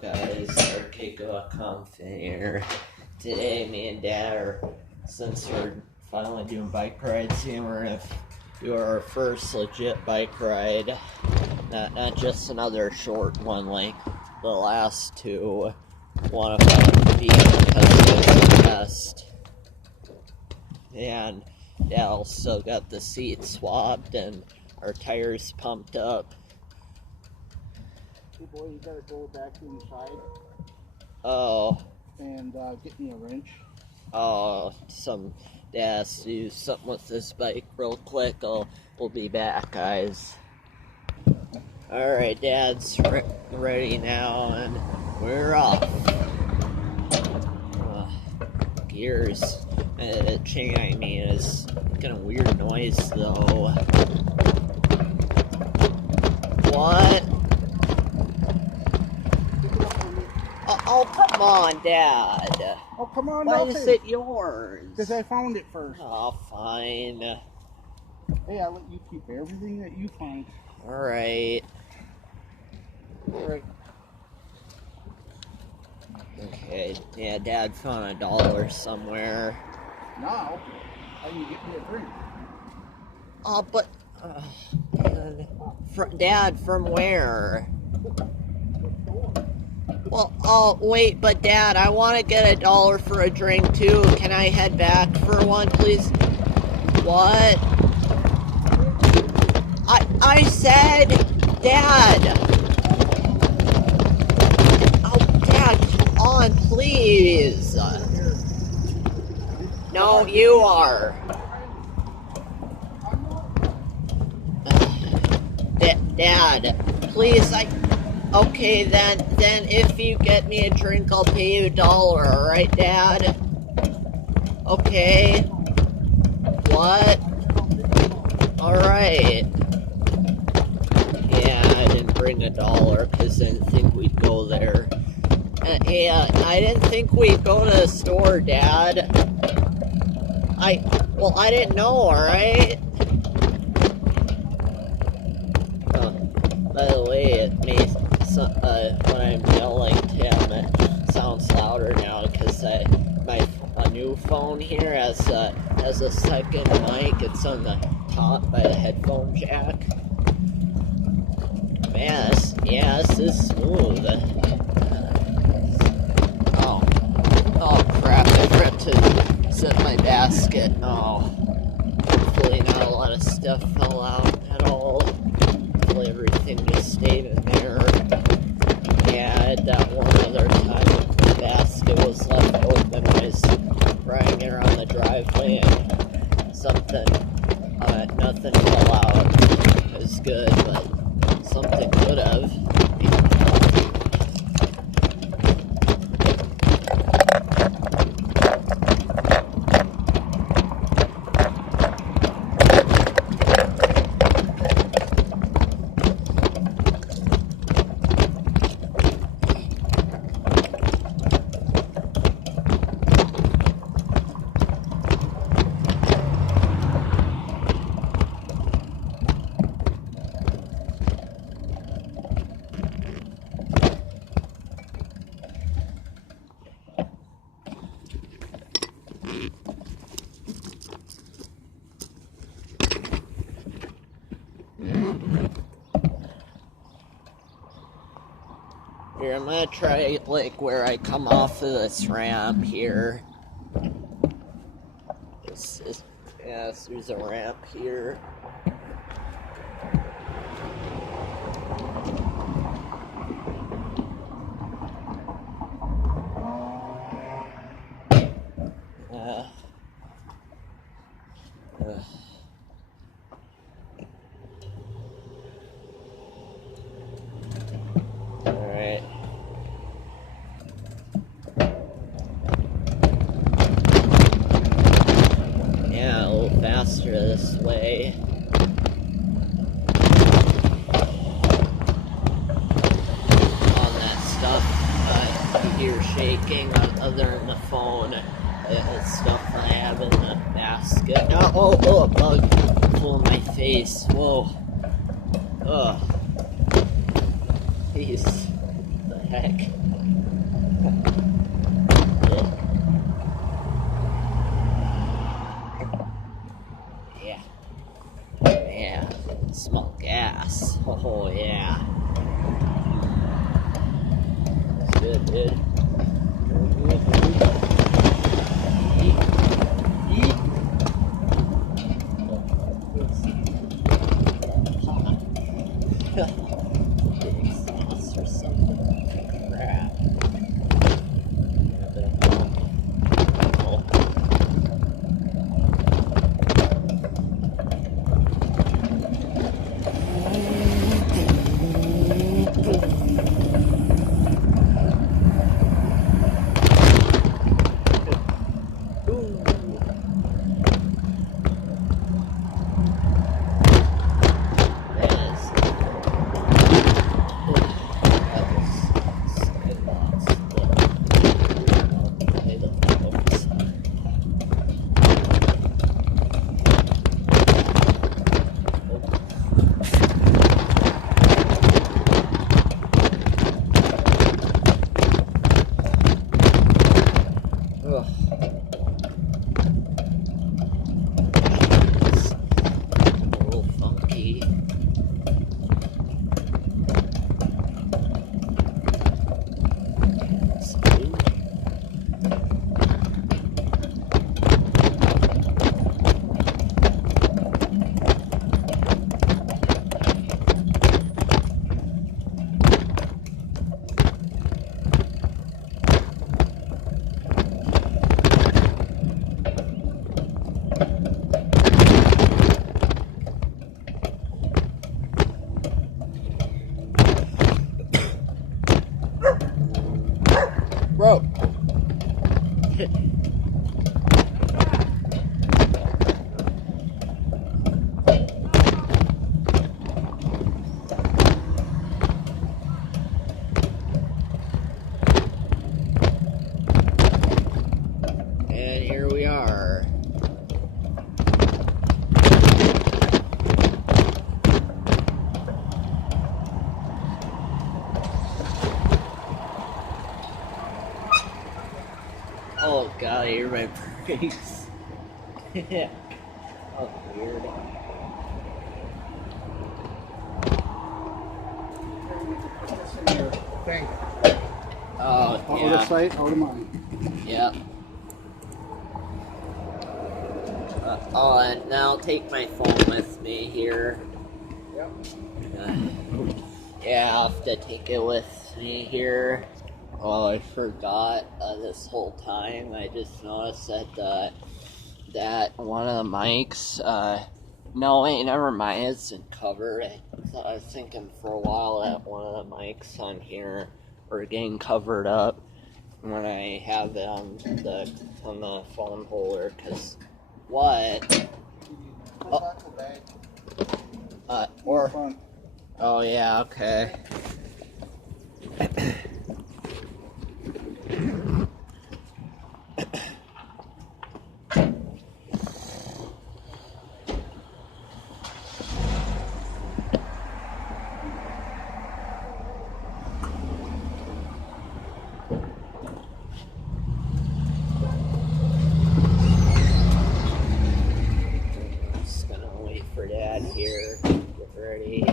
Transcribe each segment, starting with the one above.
Guys, Arcade Conf here. Today, me and Dad are, since we're finally doing bike rides here, we're gonna do our first legit bike ride. Not just another short one like the last two. One of them being because it was the best. And Dad also got the seat swapped and our tires pumped up. Hey boy, you gotta go back inside Oh. and get me a wrench. Oh, Dad has to do something with this bike real quick. We'll be back, guys. Alright, Dad's ready now, and we're off. Gears changing is kind of weird noise, though. What? Oh, come on, Dad. Oh, come on, Why is it yours? Because I found it first. Oh, fine. Hey, I'll let you keep everything that you find. Alright. Alright. Okay, yeah, Dad found $1 somewhere. Now, how do you get me a drink? Oh, but... Dad, from where? Well, oh, wait, but Dad, I want to get $1 for a drink, too. Can I head back for one, please? What? I said, Dad! Oh, Dad, come on, please! No, you are. Dad, please, okay, then if you get me a drink, I'll pay you $1, alright, Dad? Okay. What? Alright. Yeah, I didn't bring $1 because I didn't think we'd go there. Yeah, I didn't think we'd go to the store, Dad. I didn't know, alright? By the way, it makes when I'm yelling to him, it sounds louder now because my new phone here has a second mic. It's on the top by the headphone jack. Man, this is smooth. Oh crap! I forgot to set my basket. Oh, hopefully not a lot of stuff fell out at all. Hopefully everything just stayed in there. Yeah, I had that one other time the basket was left open when I was riding around the driveway and nothing fell out. It was good, but something could have. Here, I'm gonna try, like, where I come off of this ramp here. Yes, there's a ramp here. Alright. Yeah, a little faster this way. All that stuff you hear shaking other than the phone. It's stuff I have in the basket. Oh, a bug flew in my face. Whoa. Ugh. Jeez. What the heck? Yeah. Yeah. Smell gas. Oh, yeah. That's good, dude. Exhaust or something. Crap. A bit of bro. And here we are. Oh god, I hear my brakes. Oh, weird. Thing. Oh, Out of yeah. sight, out of mind. Yeah. Oh, and now I'll take my phone with me here. Yep. Yeah, I'll have to take it with me here. Oh, I forgot this whole time. I just noticed that that one of the mics, no, wait, never mind. It's covered. I was thinking for a while that one of the mics on here were getting covered up when I have it on the phone holder. Cause what? Or oh yeah, okay. Just gonna wait for Dad here. Get ready.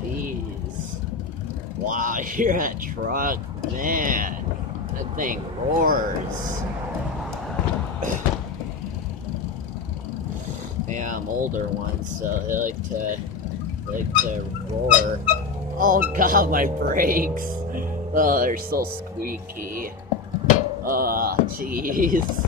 Jeez. Wow, hear that truck, man. That thing roars. Yeah, I'm older ones, so they like to roar. Oh god, my brakes. Oh, they're so squeaky. Oh, jeez.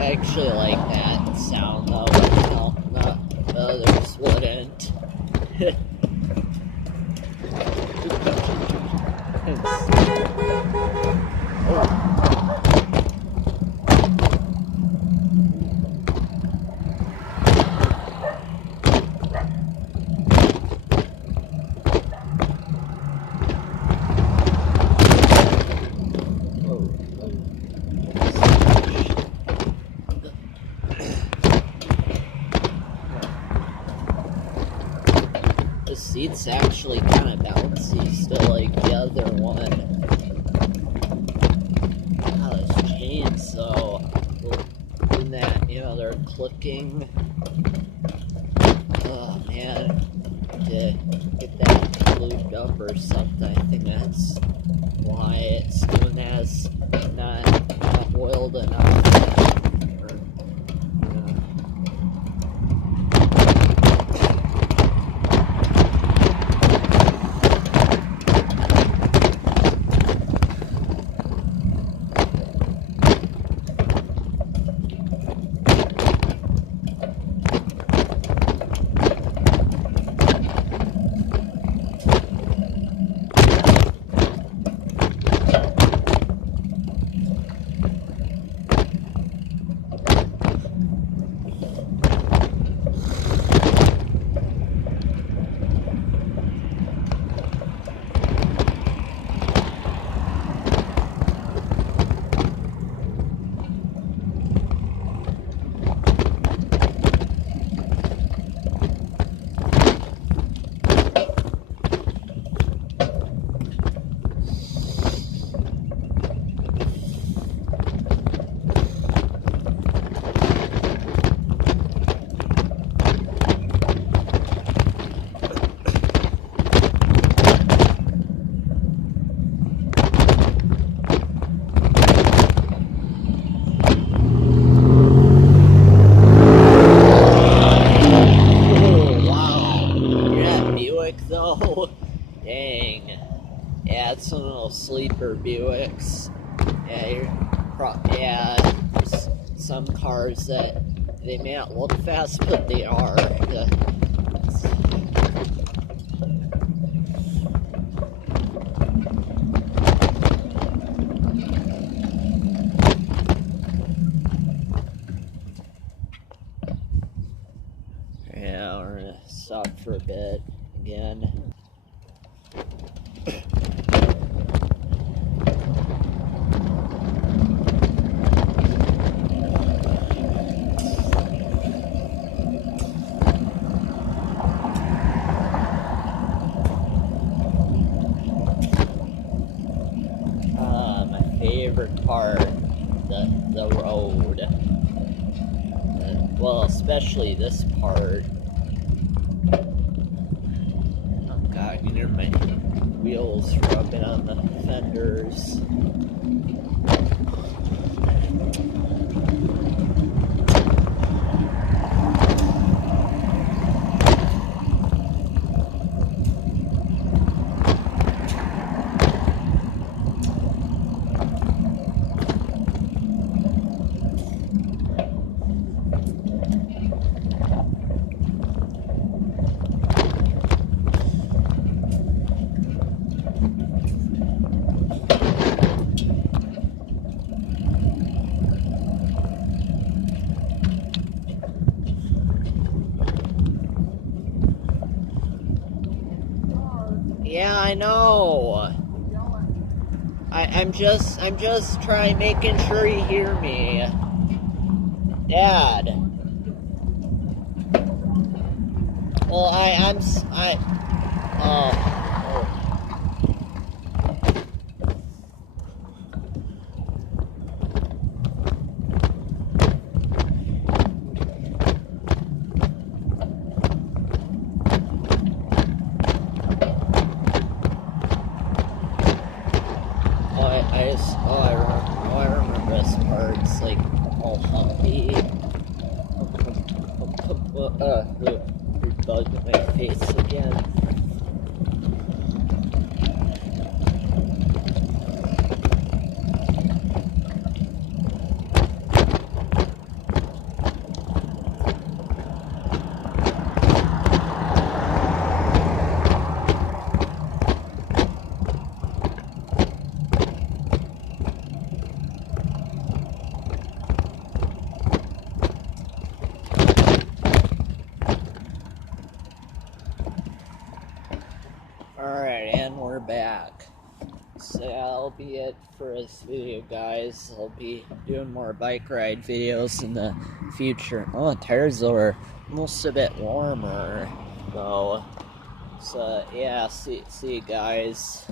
I actually like that sound though, but no, not the others wouldn't. seat's actually kind of bouncy still, like the other one. Wow, this chainsaw. Doing that, you know, they're clicking. Oh man, to get that lubed up or something. I think that's why it's doing that. It's not oiled enough. Though, dang, yeah, it's one of those sleeper Buicks. Yeah, there's some cars that they may not look fast, but they are. Yeah, we're gonna stop for a bit again. My favorite part, the road. Well, especially this part. Oh god, you hear my wheels rubbing on the fenders. Yeah, I know. I'm just trying, making sure you hear me, Dad. Well, oh. I remember this part. It's like all humpy. You're bugging my face again. Alright, and we're back. So that'll be it for this video, guys. I'll be doing more bike ride videos in the future. Oh, the tires are almost a bit warmer, though. So yeah, see you guys.